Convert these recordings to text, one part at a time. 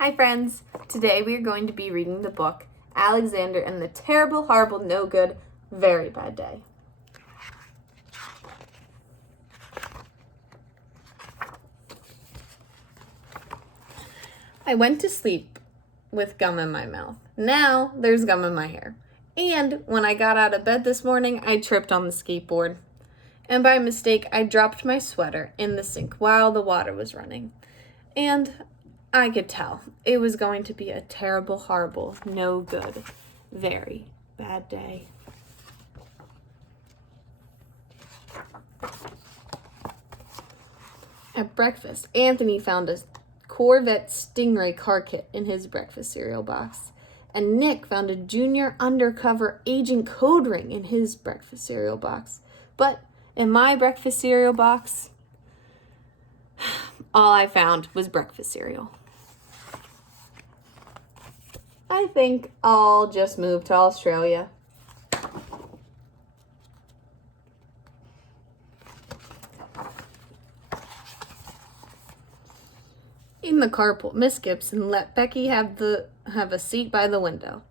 Hi friends! Today we are going to be reading the book Alexander and the Terrible, Horrible, No Good, Very Bad Day. I went to sleep with gum in my mouth. Now there's gum in my hair. And when I got out of bed this morning, I tripped on the skateboard. And by mistake, I dropped my sweater in the sink while the water was running. And I could tell it was going to be a terrible, horrible, no good, very bad day. At breakfast, Anthony found a Corvette Stingray car kit in his breakfast cereal box. And Nick found a junior undercover agent code ring in his breakfast cereal box. But in my breakfast cereal box, all I found was breakfast cereal. I think I'll just move to Australia. In the carpool, Miss Gibson let Becky have a seat by the window.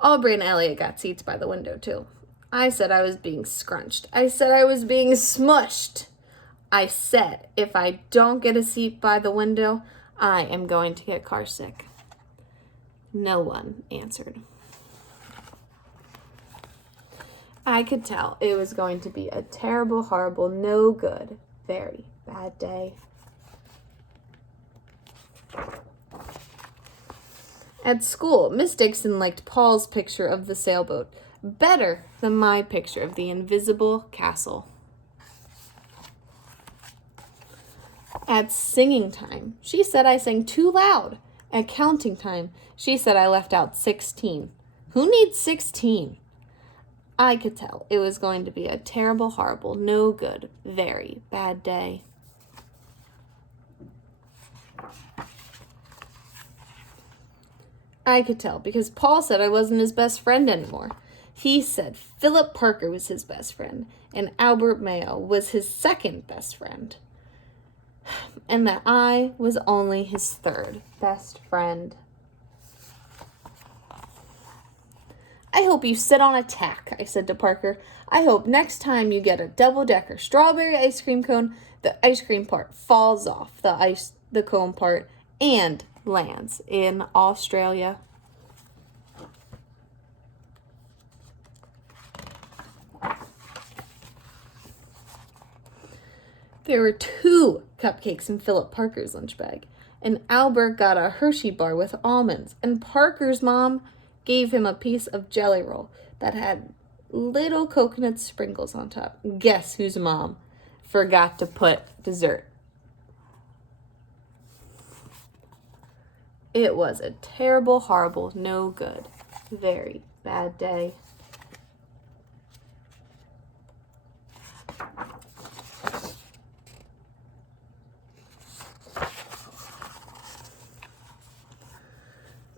Aubrey and Elliot got seats by the window, too. I said I was being scrunched. I said I was being smushed. I said if I don't get a seat by the window, I am going to get car sick. No one answered. I could tell it was going to be a terrible, horrible, no good, very bad day. At school, Miss Dixon liked Paul's picture of the sailboat better than my picture of the invisible castle. At singing time, she said I sang too loud. At counting time, she said I left out 16. Who needs 16? I could tell it was going to be a terrible, horrible, no good, very bad day. I could tell because Paul said I wasn't his best friend anymore. He said Philip Parker was his best friend and Albert Mayo was his second best friend. And that I was only his third best friend. I hope you sit on a tack, I said to Parker. I hope next time you get a double-decker strawberry ice cream cone, the ice cream part falls off the cone part and lands in Australia. There were 2 cupcakes in Philip Parker's lunch bag, and Albert got a Hershey bar with almonds, and Parker's mom gave him a piece of jelly roll that had little coconut sprinkles on top. Guess whose mom forgot to put dessert? It was a terrible, horrible, no good, very bad day.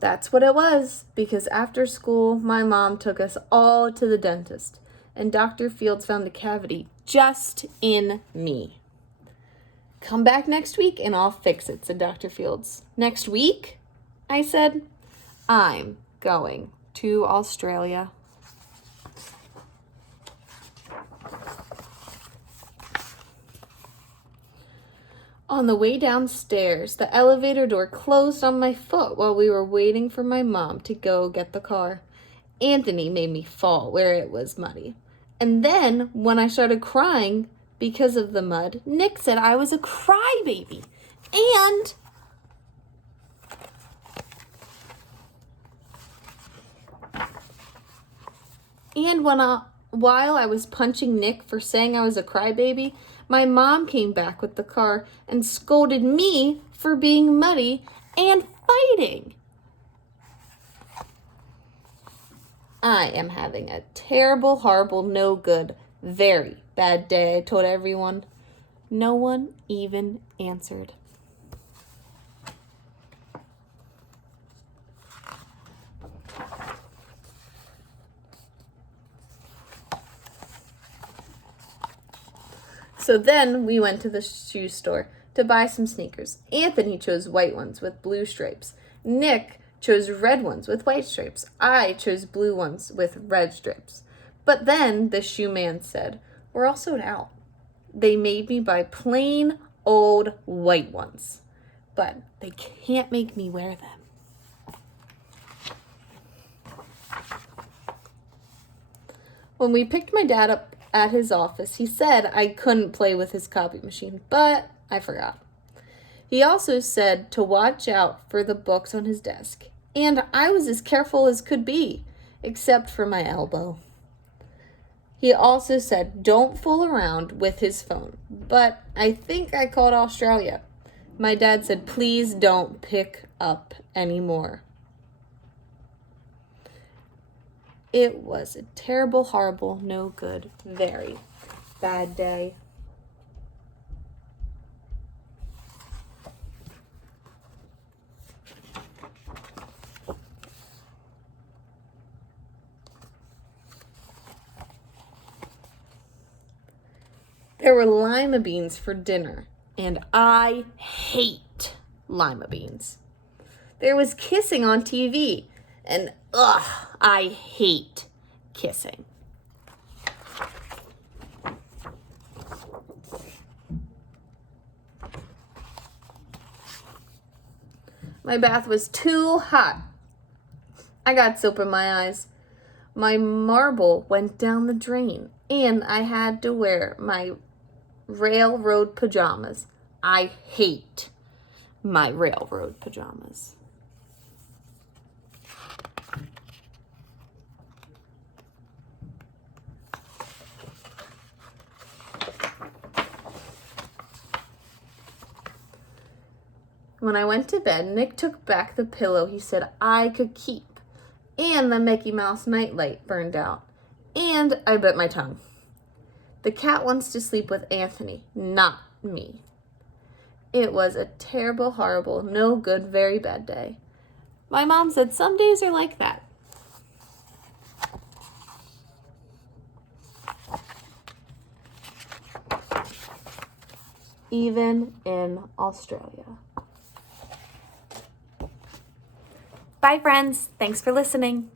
That's what it was, because after school, my mom took us all to the dentist, and Dr. Fields found a cavity just in me. Come back next week and I'll fix it, said Dr. Fields. Next week? I said, I'm going to Australia. On the way downstairs, the elevator door closed on my foot while we were waiting for my mom to go get the car. Anthony made me fall where it was muddy. And then, when I started crying because of the mud, Nick said I was a crybaby. And while I was punching Nick for saying I was a crybaby, my mom came back with the car and scolded me for being muddy and fighting. I am having a terrible, horrible, no good, very bad day, I told everyone. No one even answered. So then we went to the shoe store to buy some sneakers. Anthony chose white ones with blue stripes, Nick chose red ones with white stripes. I chose blue ones with red stripes. But then the shoe man said, we're all sold out. They made me buy plain old white ones, but they can't make me wear them. When we picked my dad up at his office, he said I couldn't play with his copy machine, but I forgot. He also said to watch out for the books on his desk, and I was as careful as could be, except for my elbow. He also said don't fool around with his phone, but I think I called Australia. My dad said please don't pick up anymore. It was a terrible, horrible, no good, very bad day. There were lima beans for dinner, and I hate lima beans. There was kissing on TV, and I hate kissing. My bath was too hot. I got soap in my eyes. My marble went down the drain, and I had to wear my railroad pajamas. I hate my railroad pajamas. When I went to bed, Nick took back the pillow he said I could keep, and the Mickey Mouse nightlight burned out, and I bit my tongue. The cat wants to sleep with Anthony, not me. It was a terrible, horrible, no good, very bad day. My mom said some days are like that. Even in Australia. Bye, friends. Thanks for listening.